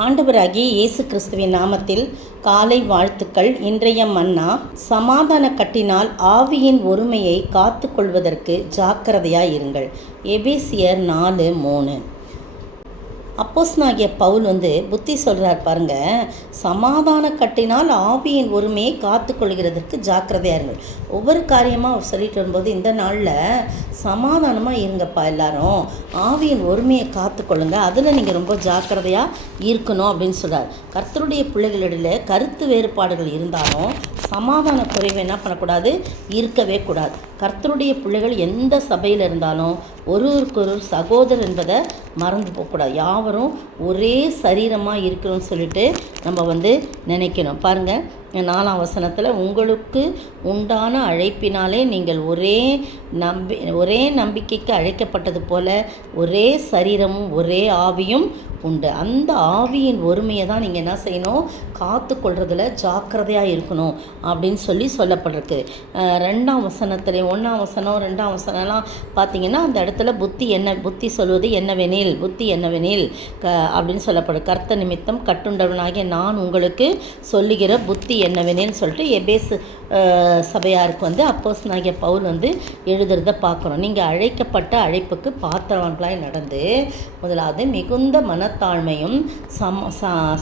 ஆண்டவராகிய இயேசு கிறிஸ்துவின் நாமத்தில் காலை வாழ்த்துக்கள். இன்றைய மன்னா, சமாதான கட்டினால் ஆவியின் ஒருமையை காத்து கொள்வதற்கு ஜாக்கிரதையாய் இருங்கள். எபேசியர் 4:3. அப்போஸ்தலனாகிய பவுல் புத்தி சொல்கிறார் பாருங்க. சமாதான கட்டினால் ஆவியின் ஒருமையை காத்து கொள்கிறதுக்கு ஜாக்கிரதையாக இருங்கள். ஒவ்வொரு காரியமாக அவர் சொல்லிட்டு வரும்போது, இந்த நாளில் சமாதானமாக இருங்கப்பா, எல்லாரும் ஆவியின் ஒருமையை காத்து கொள்ளுங்க, அதில் நீங்கள் ரொம்ப ஜாக்கிரதையாக இருக்கணும் அப்படின்னு சொல்கிறார். கர்த்தருடைய பிள்ளைகளிடையே கருத்து வேறுபாடுகள் இருந்தாலும் சமாதான குறைவு என்ன பண்ணக்கூடாது, இருக்கவே கூடாது. கர்த்தருடைய பிள்ளைகள் எந்த சபையில் இருந்தாலும் ஒருவருக்கொரு சகோதரர் என்பதை மறந்து போகக்கூடாது. யாவரும் ஒரே சரீரமாக இருக்கணும்னு சொல்லிட்டு நம்ம நினைக்கணும். பாருங்கள், 4ஆம் வசனத்தில், உங்களுக்கு உண்டான அழைப்பினாலே நீங்கள் ஒரே நம்பிக்கைக்கு அழைக்கப்பட்டது போல ஒரே சரீரமும் ஒரே ஆவியும் உண்டு. அந்த ஆவியின் ஒருமையை தான் நீங்கள் என்ன செய்யணும், காத்து கொள்றதுல ஜாக்கிரதையாக இருக்கணும் அப்படின்னு சொல்லப்பட்டிருக்கு. 2ஆம் வசனத்தில் 1ஆம் வசனம் 2ஆம் வசனம்லாம் பார்த்தீங்கன்னா, அந்த இடத்துல புத்தி சொல்வது என்னவெனில் அப்படின்னு சொல்லப்படுது. கர்த்த நிமித்தம் கட்டுண்டவனாகிய நான் உங்களுக்கு சொல்லுகிற புத்தி என்னவெனின்னு சொல்லிட்டு எபேசு சபையாருக்கு அப்போஸ்தலனாகிய பவுல் எழுதுறத பார்க்குறோம். நீங்கள் அழைக்கப்பட்ட அழைப்புக்கு பாத்திரவான்களாய் நடந்து, முதலாவது மிகுந்த மனத்தாழ்மையும்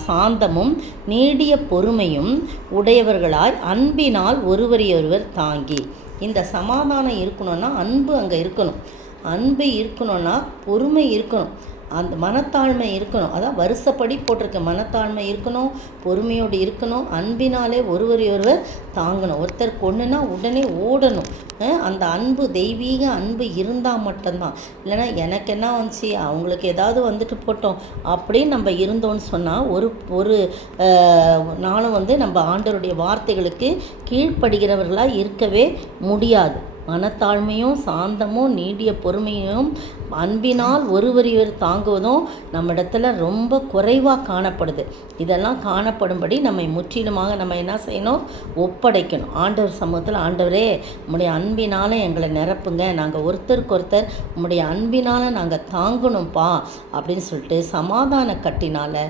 சாந்தமும் நீடிய பொறுமையும் உடையவர்களாய் அன்பினால் ஒருவரையொருவர் தாங்கி. இந்த சமாதானம் இருக்கணும்னா அன்பு அங்கே இருக்கணும். அன்பு இருக்கணும்னா பொறுமை இருக்கணும், அந்த மனத்தாழ்மை இருக்கணும். அதான் வருஷப்படி போட்டிருக்க. மனத்தாழ்மை இருக்கணும், பொறுமையோடு இருக்கணும், அன்பினாலே ஒருவரையொருவர் தாங்கணும். ஒருத்தர் கொன்னுனா உடனே ஓடணும். அந்த அன்பு, தெய்வீக அன்பு இருந்தால் மட்டும்தான். இல்லைனா எனக்கு என்ன வந்துச்சு, அவங்களுக்கு ஏதாவது போட்டோம் அப்படின்னு நம்ம இருந்தோன்னு சொன்னால் ஒரு நாளும் நம்ம ஆண்டவருடைய வார்த்தைகளுக்கு கீழ்ப்படுகிறவர்களாக இருக்கவே முடியாது. மனத்தாழ்மையும் சாந்தமும் நீடிய பொறுமையும் அன்பினால் ஒருவரையொரு தாங்குவதும் நம்மிடத்துல ரொம்ப குறைவாக காணப்படுது. இதெல்லாம் காணப்படும்படி நம்மை முற்றிலுமாக நம்ம என்ன செய்யணும், ஒப்படைக்கணும். ஆண்டவர் சமூகத்தில், ஆண்டவரே உம்முடைய அன்பினால் எங்களை நிரப்புங்க, நாங்கள் ஒருத்தருக்கு உம்முடைய அன்பினால் நாங்கள் தாங்கணும்ப்பா அப்படின்னு சொல்லிட்டு சமாதான கட்டினால்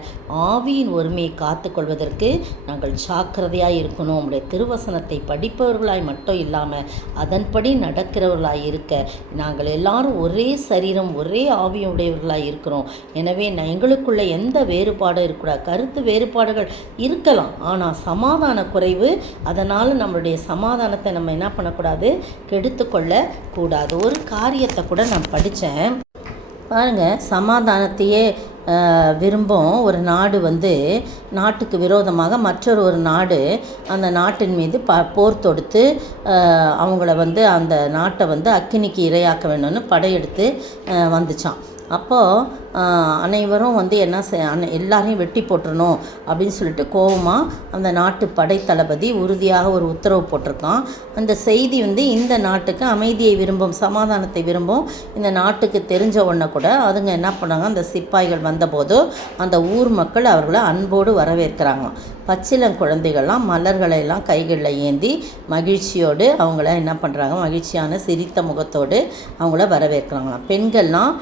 ஆவியின் ஒருமையை காத்து கொள்வதற்கு நாங்கள் ஜாக்கிரதையாக இருக்கணும். உம்முடைய திருவசனத்தை படிப்பவர்களாய் மட்டும் இல்லாமல் அதன்படி நடக்கிறவர்களாய் இருக்க நாங்கள் எல்லாரும் ஒரே சரீரம் ஒரே ஆவியுடையவர்களாக இருக்கிறோம். எனவே எங்களுக்குள்ள எந்த வேறுபாடும் இருக்கக்கூடாது. கருத்து வேறுபாடுகள் இருக்கலாம், ஆனால் சமாதான குறைவு. அதனால் நம்மளுடைய சமாதானத்தை நம்ம என்ன பண்ணக்கூடாது, கெடுத்து கொள்ளக்கூடாது. ஒரு காரியத்தை கூட நான் படித்தேன் பாருங்கள். சமாதானத்தையே விரும்பும் ஒரு நாடு நாட்டுக்கு விரோதமாக மற்றொரு நாடு அந்த நாட்டின் மீது போர் தொடுத்து அவங்கள அந்த நாட்டை அக்கினிக்கு இரையாக்க வேணும்னு படையெடுத்து வந்துச்சான். அப்போது அனைவரும் என்ன எல்லாரையும் வெட்டி போட்டுறணும் அப்படின்னு சொல்லிட்டு கோபமாக அந்த நாட்டு படைத்தளபதி உறுதியாக ஒரு உத்தரவு போட்டிருக்கான். அந்த செய்தி இந்த நாட்டுக்கு அமைதியை விரும்பும், சமாதானத்தை விரும்பும் இந்த நாட்டுக்கு தெரிஞ்ச உடனே கூட அதுங்க என்ன பண்ணாங்க, அந்த சிப்பாய்கள் வந்தபோது அந்த ஊர் மக்கள் அவர்களை அன்போடு வரவேற்கிறாங்களாம். பச்சிளம் குழந்தைகள்லாம் மலர்களெல்லாம் கைகளில் ஏந்தி மகிழ்ச்சியோடு அவங்கள என்ன பண்ணுறாங்க, மகிழ்ச்சியான சிரித்த முகத்தோடு அவங்கள வரவேற்கிறாங்களாம். பெண்கள்லாம்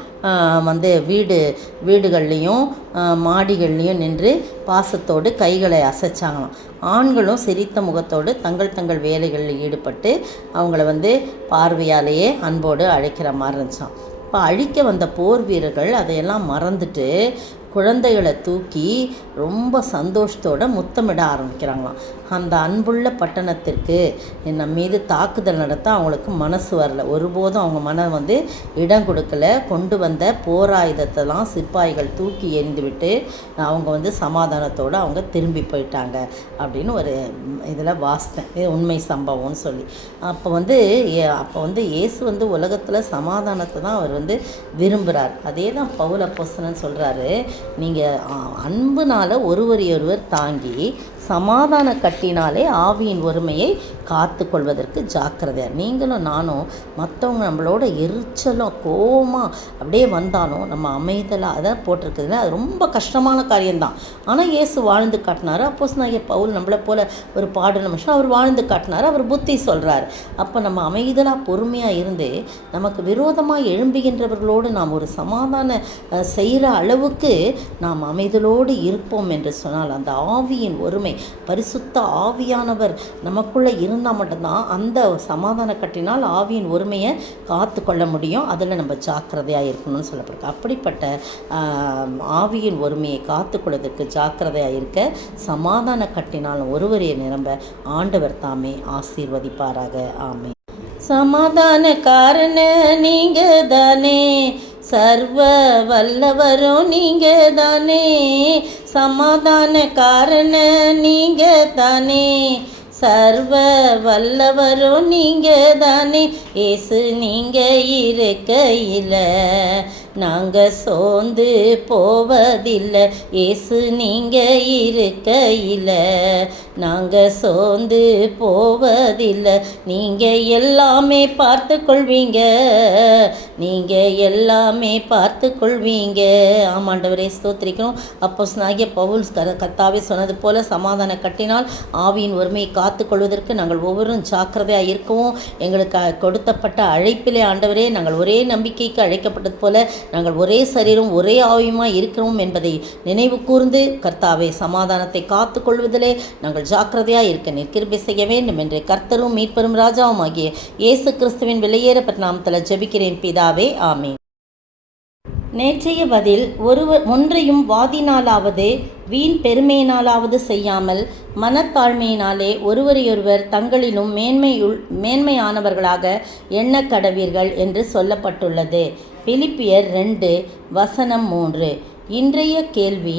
வீடுகள்லேயும் மாடிகள்லேயும் நின்று பாசத்தோடு கைகளை அசைச்சாங்களாம். ஆண்களும் சிரித்த முகத்தோடு தங்கள் வேலைகளில் ஈடுபட்டு அவங்கள பார்வையாலேயே அன்போடு அழைக்கிற மாதிரி இருந்துச்சான். இப்போ அழிக்க வந்த போர் வீரர்கள் அதையெல்லாம் மறந்துட்டு குழந்தைகளை தூக்கி ரொம்ப சந்தோஷத்தோடு முத்தமிட ஆரம்பிக்கிறாங்களாம். அந்த அன்புள்ள பட்டணத்திற்கு நம்ம மீது தாக்குதல் நடத்த அவங்களுக்கு மனசு வரல. ஒருபோதும் அவங்க மனம் இடம் கொடுக்கல. கொண்டு வந்த போராயுதத்தெல்லாம் சிப்பாய்கள் தூக்கி எறிந்துவிட்டு அவங்க சமாதானத்தோடு அவங்க திரும்பி போயிட்டாங்க அப்படின்னு ஒரு இதில் வாசித்தேன். இது உண்மை சம்பவம்னு சொல்லி. அப்போ இயேசு உலகத்தில் சமாதானத்தை தான் அவர் விரும்புகிறார். அதே தான் பவுல் அப்போஸ்தலன் சொல்கிறாரு. நீங்கள் அன்புனால் ஒருவரையொருவர் தாங்கி சமாதான கட்டினாலே ஆவியின் ஒருமையை காத்து கொள்வதற்கு ஜாக்கிரதையாக. நீங்களும் நானும் மற்றவங்க நம்மளோட எரிச்சலும் கோவமாக அப்படியே வந்தாலும் நம்ம அமைதலாக அதான் போட்டிருக்குதுல, அது ரொம்ப கஷ்டமான காரியம்தான். ஆனால் இயேசு வாழ்ந்து காட்டினார். அப்போஸ்தலனாகிய பவுல் நம்மளை போல் ஒரு பாடுன மனுஷன், அவர் வாழ்ந்து காட்டினார், அவர் புத்தி சொல்கிறார். அப்போ நம்ம அமைதலாக பொறுமையாக இருந்து நமக்கு விரோதமாக எழும்புகின்றவர்களோடு நாம் ஒரு சமாதான செய்கிற அளவுக்கு நாம் அமைதலோடு இருப்போம் என்று சொன்னால், அந்த ஆவியின் ஒருமை, பரிசுத்த ஆவியானவர் நமக்குள்ளே இருந்தால் மட்டும்தான் அந்த சமாதான கட்டினால் ஆவியின் ஒருமையை காத்து கொள்ள முடியும். அதில் நம்ம ஜாக்கிரதையாக இருக்கணும்னு சொல்லப்படுது. அப்படிப்பட்ட ஆவியின் ஒருமையை காத்துக்கொள்வதற்கு ஜாக்கிரதையாக இருக்க சமாதான கட்டினால் ஒருவரையை நிரம்ப ஆண்டவர் தாமே ஆசீர்வதிப்பாராக. ஆமென். சமாதான காரண நீங்க தானே, சர்வ வல்லவரும் நீங்க தானே, சமாதான காரண நீங்க தானே, சர்வ வல்லவரும் நீங்க தானே. இயேசு நீங்க இருக்கையில் நாங்கள் சோர்ந்து போவதில்லை, இயேசு நீங்கள் இருக்கையில் நாங்கள் சோர்ந்து போவதில்லை. நீங்கள் எல்லாமே பார்த்து கொள்வீங்க, நீங்கள் எல்லாமே பார்த்து கொள்வீங்க. ஆமாண்டவரே ஸ்தோத்திரிக்கணும். அப்போஸ்தலனாகிய பவுல் கர்த்தாவே சொன்னது போல சமாதான கட்டினால் ஆவியின் ஒருமையை காத்து கொள்வதற்கு நாங்கள் ஒவ்வொருவரும் ஜாக்கிரதையாக இருக்கவும், எங்களுக்கு கொடுத்தப்பட்ட அழைப்பிலே ஆண்டவரே நாங்கள் ஒரே நம்பிக்கைக்கு அழைக்கப்பட்டது போல நாங்கள் ஒரே சரீரம் ஒரே ஆவியுமாய் இருக்கிறோம் என்பதை நினைவு கூர்ந்து கர்த்தாவே சமாதானத்தை காத்து கொள்வதிலே நாங்கள் ஜாக்கிரதையாக இருக்க நிற்கிருபை செய்ய வேண்டும் என்று கர்த்தரும் மீட்பரும் ராஜாவும் ஆகிய இயேசு கிறிஸ்துவின் விலையேறப்பட்ட நாமத்தில் ஜெபிக்கிறேன் பிதாவே. ஆமென். நேற்றைய பதில், ஒன்றையும் வாதினாலாவது வீண் பெருமையினாலாவது செய்யாமல் மனத்தாழ்மையினாலே ஒருவரையொருவர் தங்களிலும் மேன்மையானவர்களாக எண்ண கடவீர்கள் என்று சொல்லப்பட்டுள்ளது. பிலிப்பியர் 2:3. இன்றைய கேள்வி,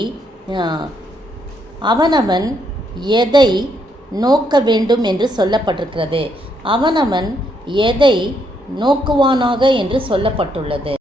அவனவன் எதை நோக்க வேண்டும் என்று சொல்லப்பட்டிருக்கிறது? அவனவன் எதை நோக்குவானாக என்று சொல்லப்பட்டுள்ளது?